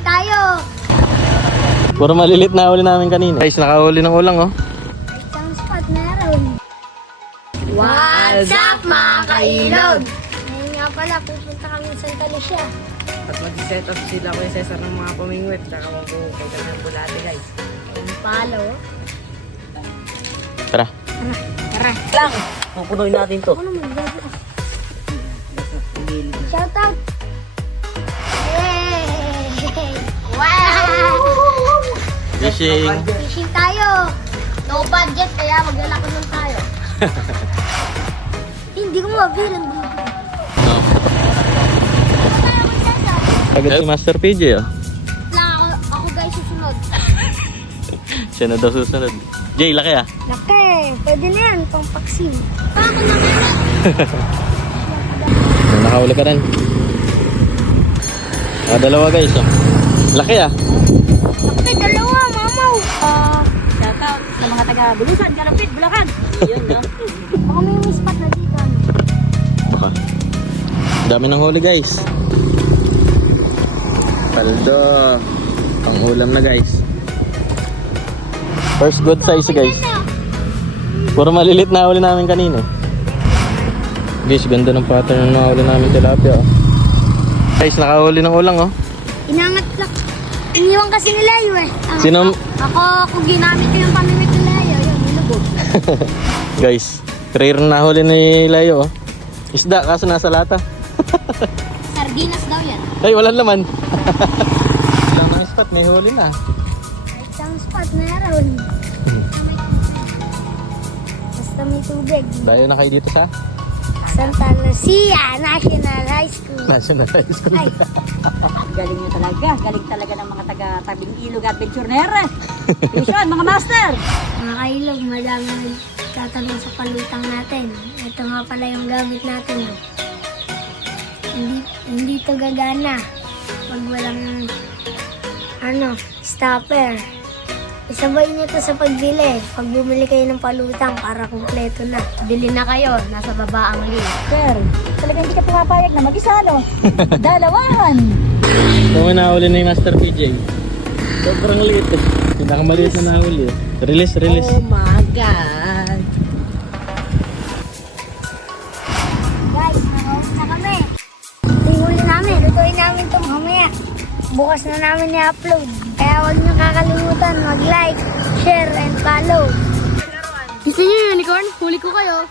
Fishing tayo. Puro malilit na huli namin kanina. Guys, nakahuli ng ulang oh. Isang spot meron. What's up mga kailog? Ngayon nga pala, pupunta kami sa Santa Lucia. Tapos mag-set up sila Kuya Cesar ng mga pamingwit. Tsaka magbuhukay kami ng bulate guys. Ang palo. Tara. Tara. Lang! Pupunoy natin to. Ano magbago? Shout out! Hey! Wow! Fishing. Fishing tayo! No budget, kaya maglalako lang tayo. Hindi ko mabilang dito. No. Agad si Master PJ oh. Lang ako guys susunod. Siya na daw susunod. Jay, laki ah. Laki! Pwede na yan, pang paksin. Ako na meron! Nakahuli ka rin. Dalawa guys oh. Laki ah. Laki, dalawa, mamaw! Shout out sa mga taga-Bulusan, Kalapit, Bulacan. Yun no? Baka may spot na dito. Ano? Baka. Dami ng huli guys. Paldo. Pang ulam na guys. First good size guys. Puro malilit na huli namin kanina. Guys, ganda ng pattern na huli namin tilapia oh. Guys, nakahuli ng ulang oh. Inangat lang. Iniwan kasi ni Layo eh. Sino? Kung ginamit ko yung pamimit ni Layo, yun, nilubog. Guys, rare na huli ni Layo oh. Isda, kaso nasa lata. Sardinas daw yan. Ay, walang laman. Lang ng spot, may huli na. Isang spot meron. Basta may tubig. Dayo na kayo dito sa Santa Lucia National High School. National High School. Ay, Galing nyo talaga. Galing talaga ng mga taga-Tabing Ilog Adventure. Vision, mga master! mga kailog, madami nagtatanong sa palutang natin. Ito nga pala yung gamit natin. No? Hindi to gagana pag walang stopper. Isabay niyo to sa pagbili. Pag bumili kayo ng palutang para kumpleto na. Bili na kayo. Nasa baba ang link. Sir, talaga hindi ka pumapayag na mag-isa, no? Dalawahan! Ito mo nahuli ni Master PJ. Sobrang liit eh. Pinakamaliit na nahuli eh. Release. Oh my God! Guys, nakauwi na kami. Ito yung huli namin. Lutuin namin ito mamaya. Bukas na namin i-upload. Kaya huwag niyo kakalimutan mag-like, share, and follow. Gusto niyo yung unicorn? Huli ko kayo.